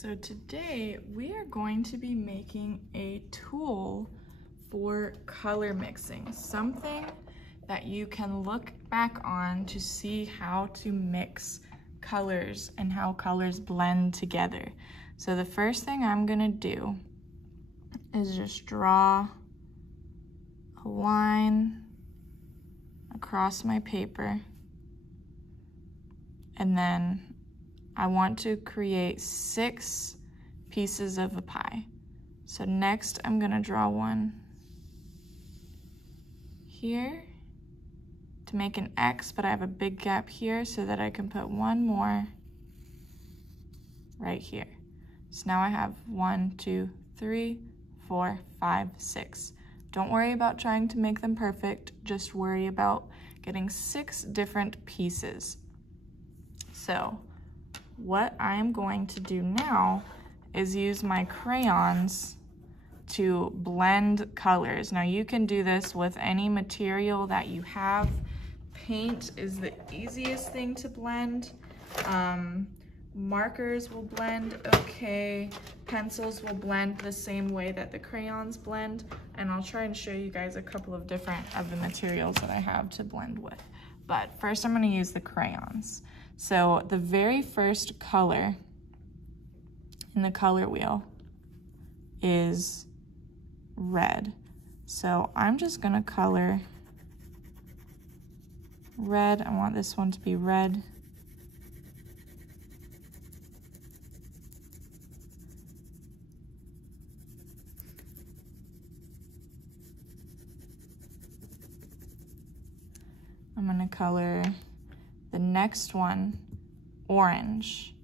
So today we are going to be making a tool for color mixing, something that you can look back on to see how to mix colors and how colors blend together. So the first thing I'm gonna do is just draw a line across my paper, and then I want to create 6 pieces of a pie. So next I'm gonna draw one here to make an X, but I have a big gap here so that I can put one more right here. So now I have 1, 2, 3, 4, 5, 6. Don't worry about trying to make them perfect, just worry about getting 6 different pieces. So what I'm going to do now is use my crayons to blend colors. Now you can do this with any material that you have. Paint is the easiest thing to blend. Markers will blend okay. Pencils will blend the same way that the crayons blend. And I'll try and show you guys a couple of different of the materials that I have to blend with. But first I'm gonna use the crayons. So the very first color in the color wheel is red. So I'm just gonna color red. I want this one to be red. I'm gonna color the next one orange.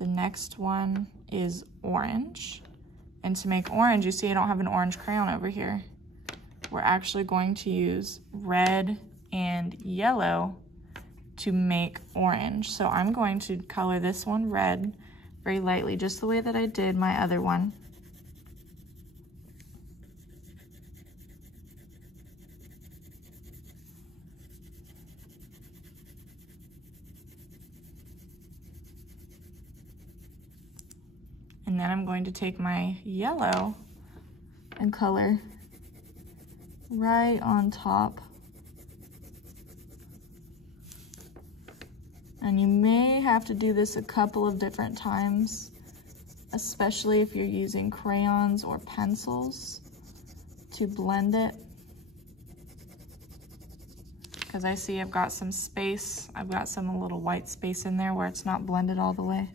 The next one is orange. And to make orange, you see I don't have an orange crayon over here. We're actually going to use red and yellow to make orange. So I'm going to color this one red very lightly, just the way that I did my other one. And then I'm going to take my yellow and color right on top. And you may have to do this a couple of different times, especially if you're using crayons or pencils to blend it. Because I see I've got some space, I've got some little white space in there where it's not blended all the way.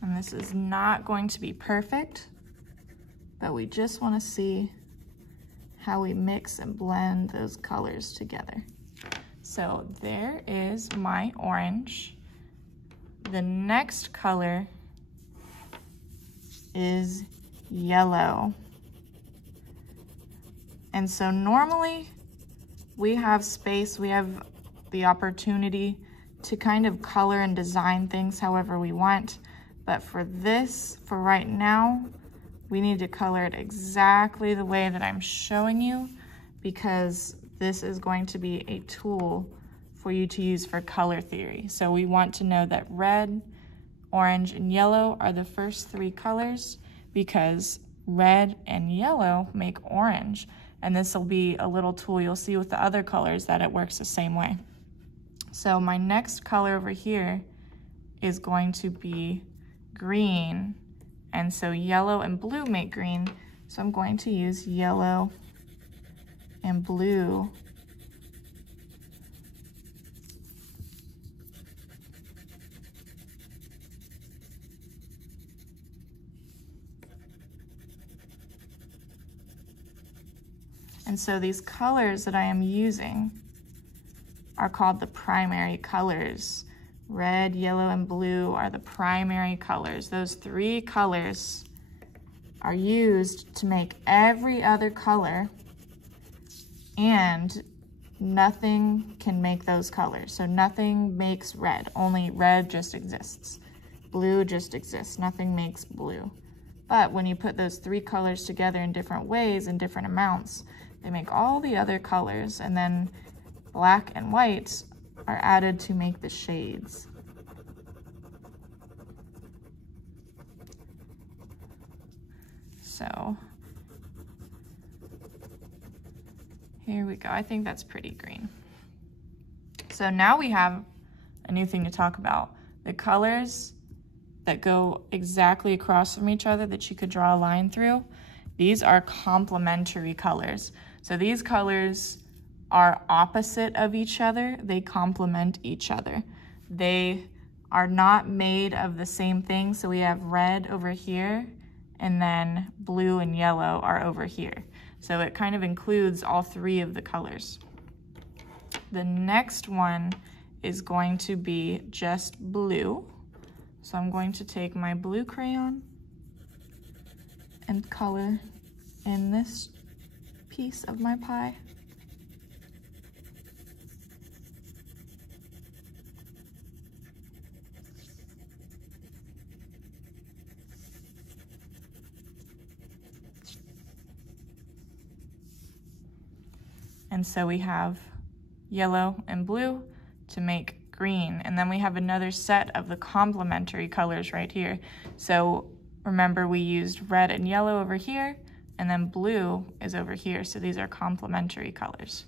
And this is not going to be perfect, but we just want to see how we mix and blend those colors together. So there is my orange. The next color is yellow. And so normally we have space, we have the opportunity to kind of color and design things however we want. But for this, for right now, we need to color it exactly the way that I'm showing you, because this is going to be a tool for you to use for color theory. So we want to know that red, orange, and yellow are the first 3 colors, because red and yellow make orange. And this will be a little tool you'll see with the other colors that it works the same way. So my next color over here is going to be green, and so yellow and blue make green, so I'm going to use yellow and blue. And so these colors that I am using are called the primary colors. Red, yellow, and blue are the primary colors. Those three colors are used to make every other color, and nothing can make those colors. So nothing makes red, only red just exists. Blue just exists, nothing makes blue. But when you put those three colors together in different ways, in different amounts, they make all the other colors, and then black and white are added to make the shades. So here we go. I think that's pretty green. So now we have a new thing to talk about. The colors that go exactly across from each other that you could draw a line through, these are complementary colors. So these colors are opposite of each other. They complement each other. They are not made of the same thing. So we have red over here, and then blue and yellow are over here. So it kind of includes all three of the colors. The next one is going to be just blue. So I'm going to take my blue crayon and color in this piece of my pie. And so we have yellow and blue to make green. And then we have another set of the complementary colors right here. So remember, we used red and yellow over here, and then blue is over here. So these are complementary colors.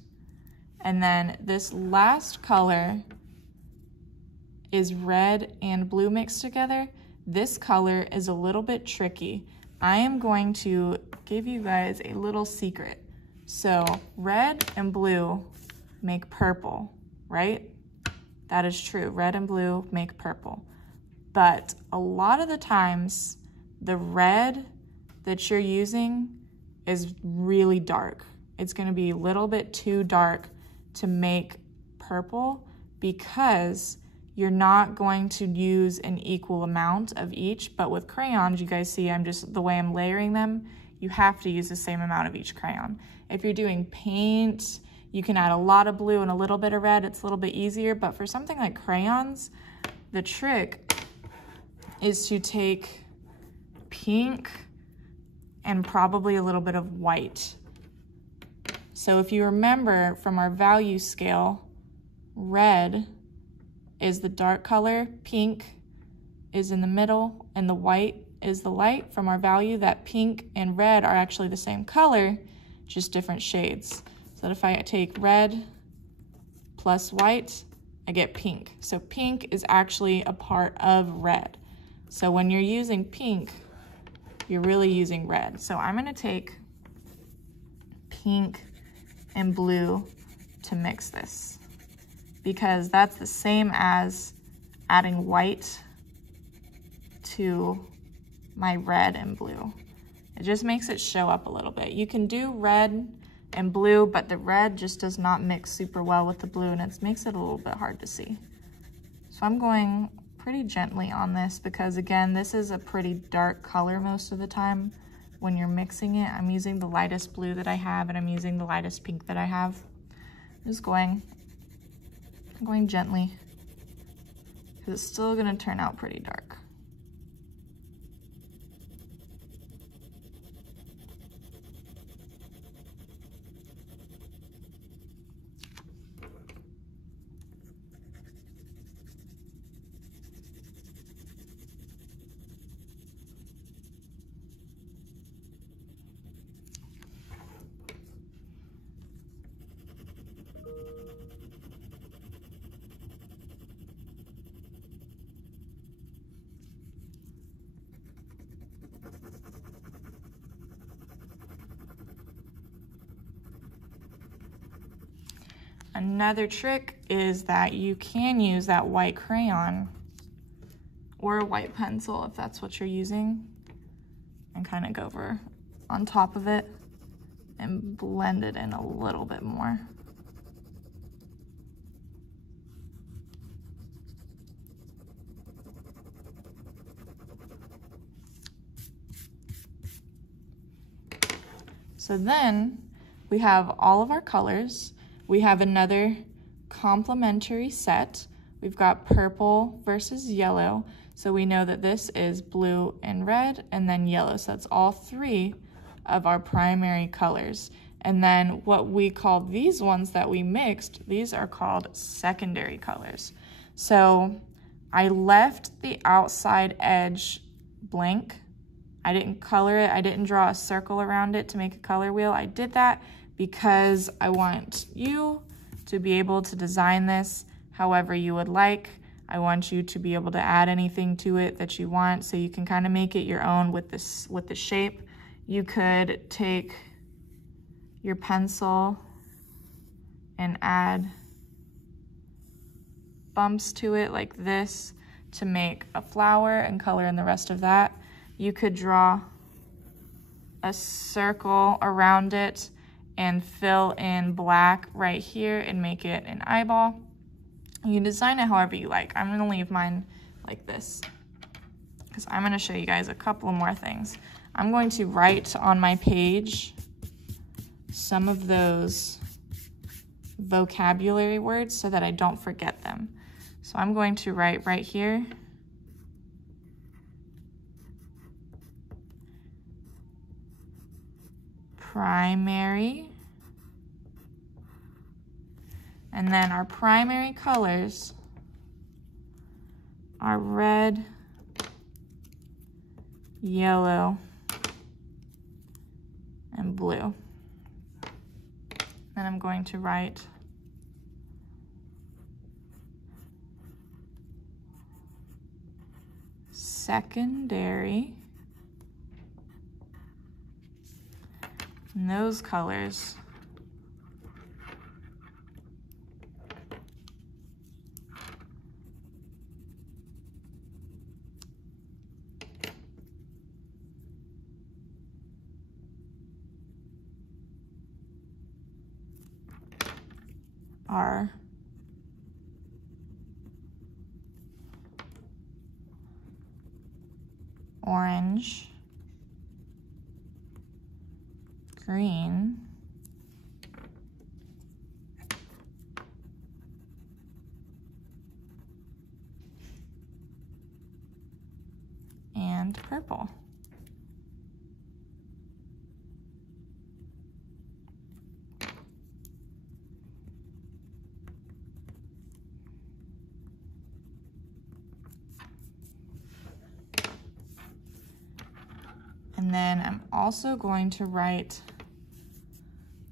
And then this last color is red and blue mixed together. This color is a little bit tricky. I am going to give you guys a little secret. So red and blue make purple, right? That is true. Red and blue make purple. But a lot of the times, the red that you're using is really dark. It's going to be a little bit too dark to make purple because you're not going to use an equal amount of each. But with crayons, you guys see the way I'm layering them, you have to use the same amount of each crayon. If you're doing paint, you can add a lot of blue and a little bit of red. It's a little bit easier, but for something like crayons, the trick is to take pink and probably a little bit of white. So if you remember from our value scale, red is the dark color, pink is in the middle, and the white is the light. From our value, that pink and red are actually the same color, just different shades. So that if I take red plus white, I get pink. So pink is actually a part of red. So when you're using pink, you're really using red. So I'm gonna take pink and blue to mix this, because that's the same as adding white to my red and blue. It just makes it show up a little bit. You can do red and blue, but the red just does not mix super well with the blue, and it makes it a little bit hard to see. So I'm going pretty gently on this because, again, this is a pretty dark color most of the time when you're mixing it. I'm using the lightest blue that I have, and I'm using the lightest pink that I have. I'm just going gently because it's still gonna turn out pretty dark. Another trick is that you can use that white crayon or a white pencil if that's what you're using, and kind of go over on top of it and blend it in a little bit more. So then we have all of our colors. We have another complementary set. We've got purple versus yellow. So we know that this is blue and red and then yellow. So that's all three of our primary colors. And then what we call these ones that we mixed, these are called secondary colors. So I left the outside edge blank. I didn't color it. I didn't draw a circle around it to make a color wheel. I did that because I want you to be able to design this however you would like. I want you to be able to add anything to it that you want, so you can kind of make it your own with the shape. You could take your pencil and add bumps to it like this to make a flower and color in the rest of that. You could draw a circle around it and fill in black right here and make it an eyeball. You can design it however you like. I'm gonna leave mine like this because I'm gonna show you guys a couple more things. I'm going to write on my page some of those vocabulary words so that I don't forget them. So I'm going to write right here, primary, and then our primary colors are red, yellow, and blue. Then I'm going to write secondary, and those colors are orange, green, and purple. And then I'm also going to write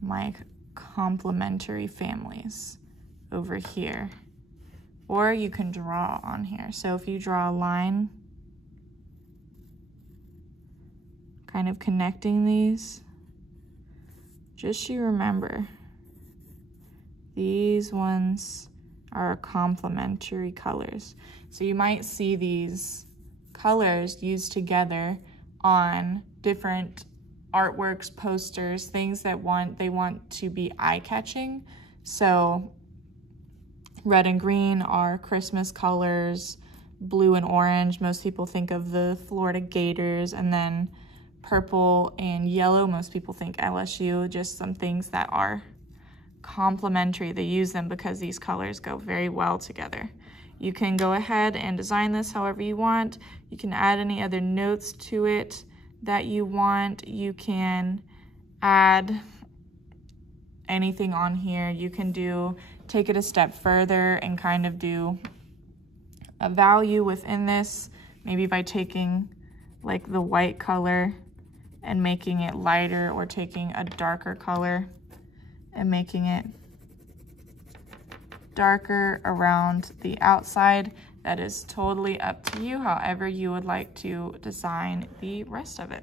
my complementary families over here, or you can draw on here. So if you draw a line, kind of connecting these, just so you remember, these ones are complementary colors. So you might see these colors used together on different artworks, posters, things that they want to be eye-catching. So red and green are Christmas colors, blue and orange, most people think of the Florida Gators, and then purple and yellow, most people think LSU, just some things that are complementary. They use them because these colors go very well together. You can go ahead and design this however you want. You can add any other notes to it that you want. You can add anything on here. You can take it a step further and kind of do a value within this, maybe by taking like the white color and making it lighter, or taking a darker color and making it darker around the outside. That is totally up to you, however you would like to design the rest of it.